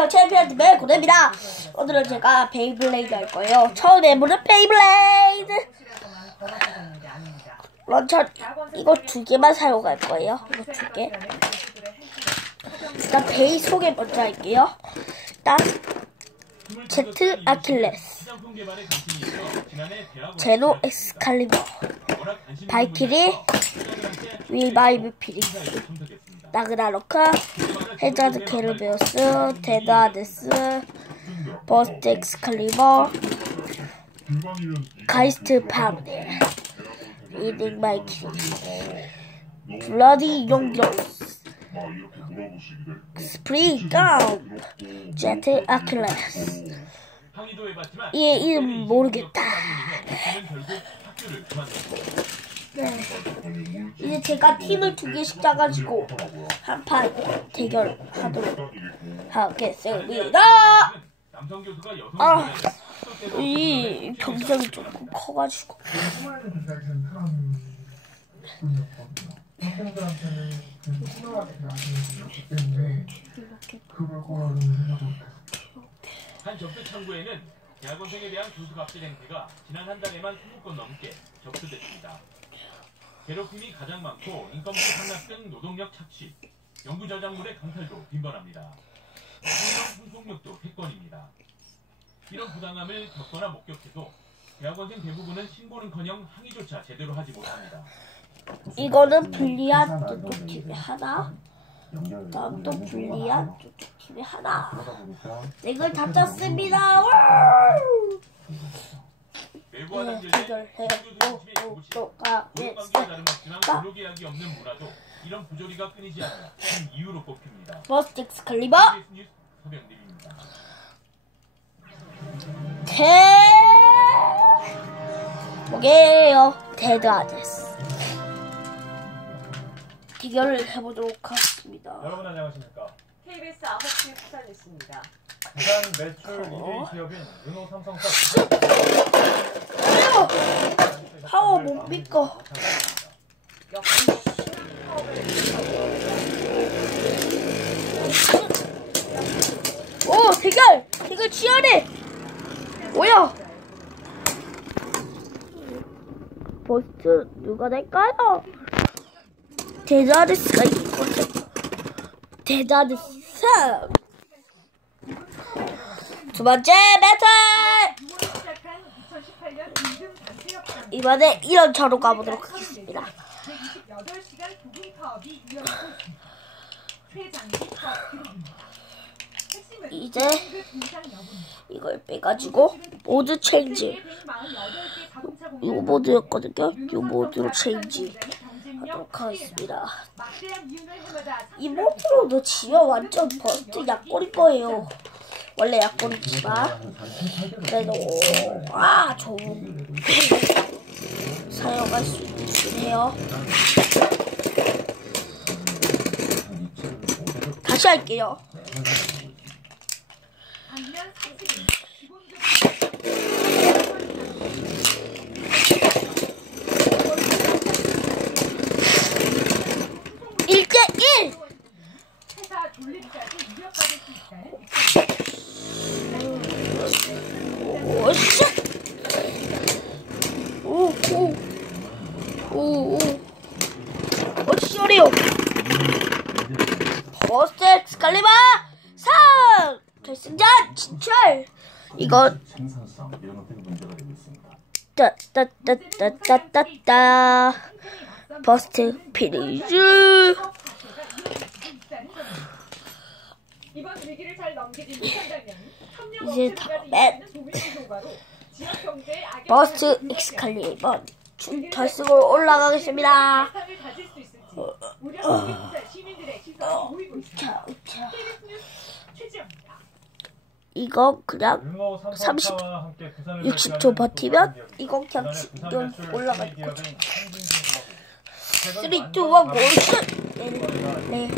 안녕하세요. 챔피언팀의 고대입니다. 오늘은 제가 베이블레이드 할 거예요. 처음 해보는 베이블레이드. 런처 이거 두 개만 사용할 거예요. 이거 두 개. 일단 베이 소개 먼저 할게요. 일단 제트 아킬레스, 제노 엑스칼리버, 바이키리, 위바이브 피릭스, 나그나 로카, 헤자드 케르베오스, 데드 아데스, 버스트 엑스칼리버, 가이스트 파르델, 이닝 마이키리, 블러디 용기로스, 스프링 다운, 제트 아킬레스. 얘 이름 모르겠다. 네. 이제 제가 팀을 두 개씩 짜가지고 한판 대결하도록 하겠습니다. 아, 이 병성이 조금 커가지고. 한 접수 창구에는 대학원생에 대한 교수 갑질 행태가 지난 한 달에만 20건 넘게 접수됐습니다. 괴롭힘이 가장 많고 인건비 상납 등 노동력 착취, 연구 저작물의 강탈도 빈번합니다. 성형 풍속력도 100건입니다. 이런 부당함을 겪거나 목격해도 대학원생 대부분은 신고는커녕 항의조차 제대로 하지 못합니다. 이거는 불리한 뚜뚜팀의 하나, 다음 또 불리한 뚜뚜팀의 하나. 네, 이걸 다 짰습니다. 네, 화장실에 대결 관계에 가겠습니다. 다름없지만 근로 계약이 없는 문화도 이런 부조리가 끊이지 않아 큰 이유로 KBS 뉴스 서병립입니다. 대 뭐게요? 데드 아데스. 대결을 해보도록 하겠습니다. 여러분 안녕하십니까? KBS 9시 부산 뉴스입니다. 부산 매출 어? 1위 기업인 르노 삼성사 파워 못 믿고. 오 대결! 대결 치열해 뭐야? 버스트 누가 낼까요? 데자르스가 이겼어 데자르스. 두 번째 배틀 시작한 2018년 2등 단체 협상 이번에 이런 차로 가보도록 하겠습니다 128시간 부분 파업이 이어지고 있습니다. 최장기 파업 기록입니다. 핵심은 이제. 이걸 빼가지고 모드 체인지 148개 자동차 이 모드였거든요 이 모드로 체인지 하도록 하겠습니다 이 모드로도 지면 완전 버스트 약골일 거예요. 원래 약골이지만 그래도 아 좋은 사용할 수 있긴 해요. 다시 할게요. 반면 사실은 기본적으로 일대일 회사 존립까지 위협받을 수 있다는 오씨! 오, 오, 오, 오. 어, 시원해요. 버스트 엑스칼리버 3! 결승전 진출! 있습니다. 따따따따따따 버스트 못한다면 이제 다음엔 버스트 엑스칼리버 준 결승으로 올라가겠습니다. 자, 자. 이거 그냥 르노 30 삼성사와 함께 부산을 60초 버티면 이건 그냥 지금 올라갈 1위 거죠. 기업인 한진중공업. 3, 2, 1, 모션! 네,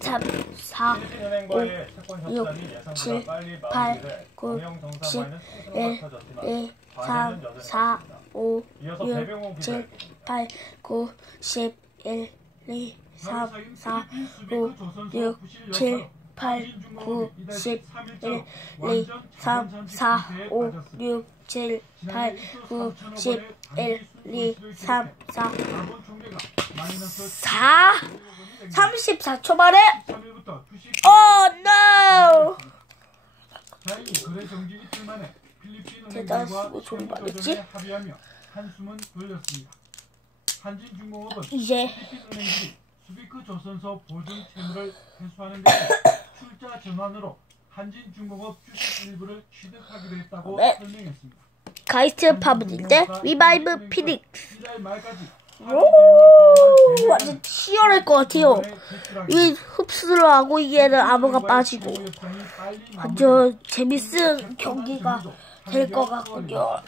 3, 4, 필리핀은행과의 채권 육, 협상이 예상보다 칠, 빨리 팔, 마무리돼 구, 경영 정상화에는 일, 속도가 터졌지만 2, 과제는 3, 여전히 4, 많습니다. 5, 이어서 6, 배병호 7, 기자입니다. 8, 9, 10, 1, 2, 3, 4, 5, 6, 7, 8, 9, 10, 1, 2, 3, 4, 5, 6, 7, 8, 9, 10, 1, 2, 3, 4, 4번 총계가 마이너스 4, 34초 만에, 3일부터 주식 oh no! 자인이 거래 정지 이틀 만에 필리핀 대단 은행과 쓰고 좀 세무 말했지? 조정에 합의하며 한숨은 돌렸습니다. 한진중공업은 이제 수비크 조선소 보증 채무를 회수하는 데 출자 전환으로 한진중공업 주식 일부를 취득하기로 했다고 네. 설명했습니다. 가이스트 파브릴 때 리바이브 피닉스. 오, 완전 치열할 것 같아요. 이 흡수를 하고 이게는 암호가 빠지고 완전 재밌는 경기가 될 것 같군요.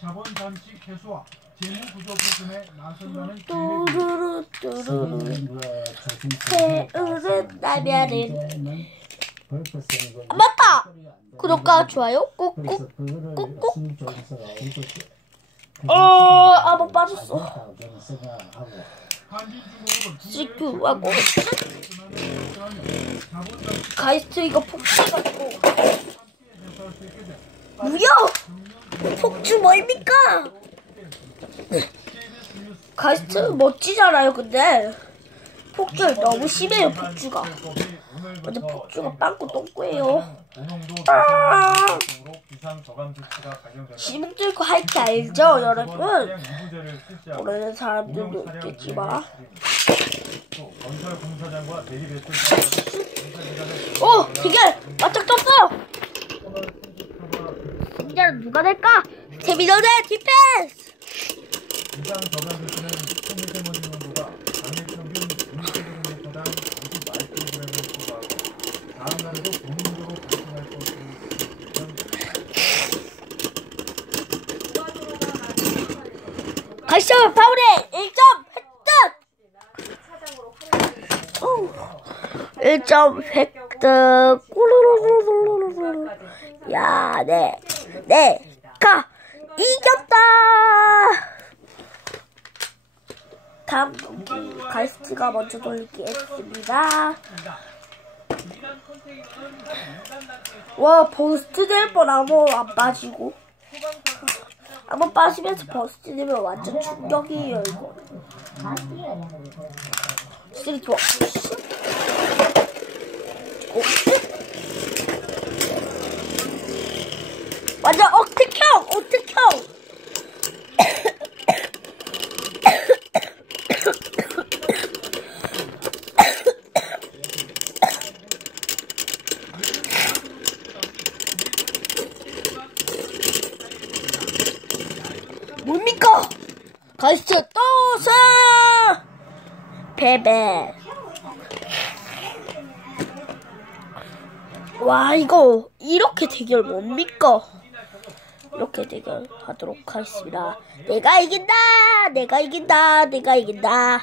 자본 잠식 해소와 나선다는. 뚜루루 뚜루루 새우는 라면은 아, 맞다! 구독과 좋아요 꾹꾹 꾹꾹. 어 암호 빠졌어. 시큐하고 가이스트 이거 폭주해가지고 무려 폭주 뭐입니까? 가이스트 멋지잖아요 근데. 폭주 너무 심해요 폭주가. 완전 폭주가 빵꾸 똥꼬예요. 아! 지목 들고 할게 알죠 여러분? 모르는 사람들도 있겠지만. 또 건설 공사장과 대리 배출 오 대결 맞짱 떴어 승자는 누가 될까? 재미노의 디펜스! 비상 저감 조치는 총미세먼지 농도가 당일 평균 2kg당 50마이크로그램을 초과하고 다음 날에도 본능적으로 발생할 것으로 가시죠 파울의 1점 획득! 사장으로 활용되는 오, 1점 획득. 꾸루루루루루루. 야, 네, 네, 가 이겼다. 다음 경기 가이스트가 먼저 돌리겠습니다. 와, 버스트 될뻔 아무 안 빠지고. 한번 빠지면서 버스트 되면 완전 충격이에요, 이거. 쓰리 좋아. 오, 완전 억택형! 억택형! 뭡니까? 가이스트 또서 베베 와 이거 이렇게 대결 뭡니까? 이렇게 대결하도록 하겠습니다. 내가 이긴다! 내가 이긴다! 내가 이긴다!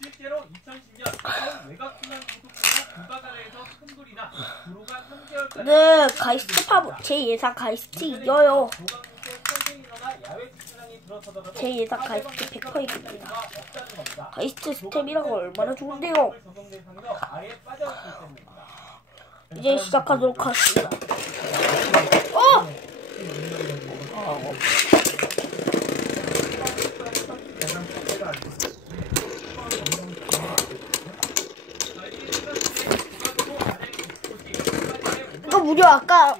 실제로 2010년 처음 외곽 순환 고속도로 불가사에서 큰 불이나 도로가 3개월까지 네, 가이스트 파브 제 예상 가이스트 이겨요. 제 예상 가이스트 100% 이깁니다. 가이스트 스텝이라고 얼마나 좋은데요? 이제 시작하도록 하겠습니다. 어! 이거 무려 아까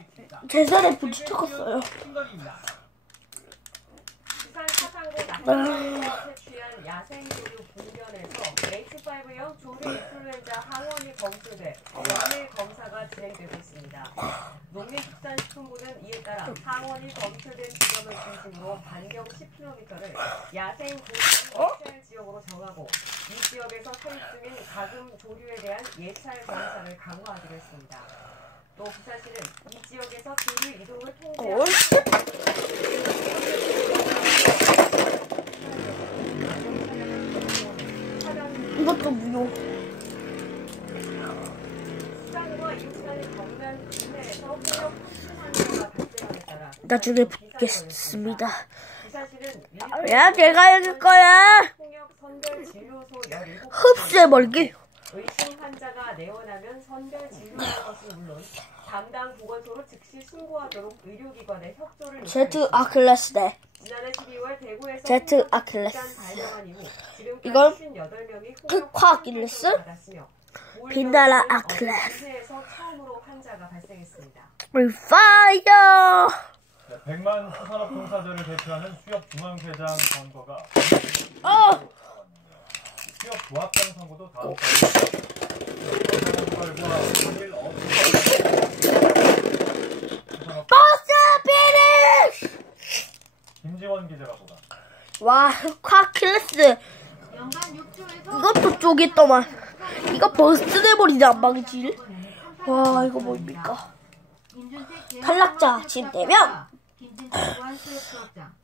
계산에 부딪혔어요. 부 산 사상고 낙하산에서 채취한 야생조류 분변에서 H5형 조류 인플루엔자 항원이 검출돼. 연일 검사가 진행되고 있습니다. 농림축산식품부는 이에 따라 항원이 검출된 지점을 중심으로 반경 10km를 야생 고시 지역으로 정하고 이 지역에서 사육 중인 가금 조류에 대한 예찰 검사를 강화하기로 했습니다. 또 부산시는 이 지역에서 조류 이동을 통제하고 이것도 무효. 나중에 붙겠습니다. 야, 내가 이길 거야. 17곳 흡수해버리기. 의심 환자가 내원하면 선별 진료하는 것은 물론 담당 보건소로 즉시 신고하도록 의료기관에 협조를 제트. 아킬레스네. 지난해 12월 대구에서 제트 아킬레스. 58명이 흑화 아킬레스? 빛나라 아킬레스. 리파이어. 네, 100만 수산업 종사자를 대표하는 수협 중앙회장 선거가 어. 수협 부합장 선거도 다음 달 결과 당일 수산업 버스 피니쉬. 김지원 기자가 보다. 와, 흑화킬레스. 이것도 쪼겠더만. 이거 버스트 내버리지 안방질. 와, 이거 뭡니까? 탈락자 지금 네 명.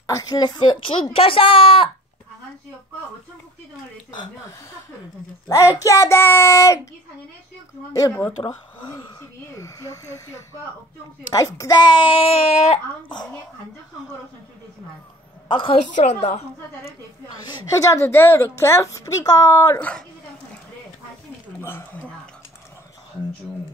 아킬레스 준결사. 강한 수협과 어촌 복지 등을 내세우며 수사표를 던졌습니다. 레키아덴. 임기 4년의 수협 이게 중앙회의가 뭐더라? 오는 22일 지역회 수협과 업종 수협 가이스트대. 92명의 간접 선거로 선출되지만 아, 관심이 돌리고 있습니다. 한중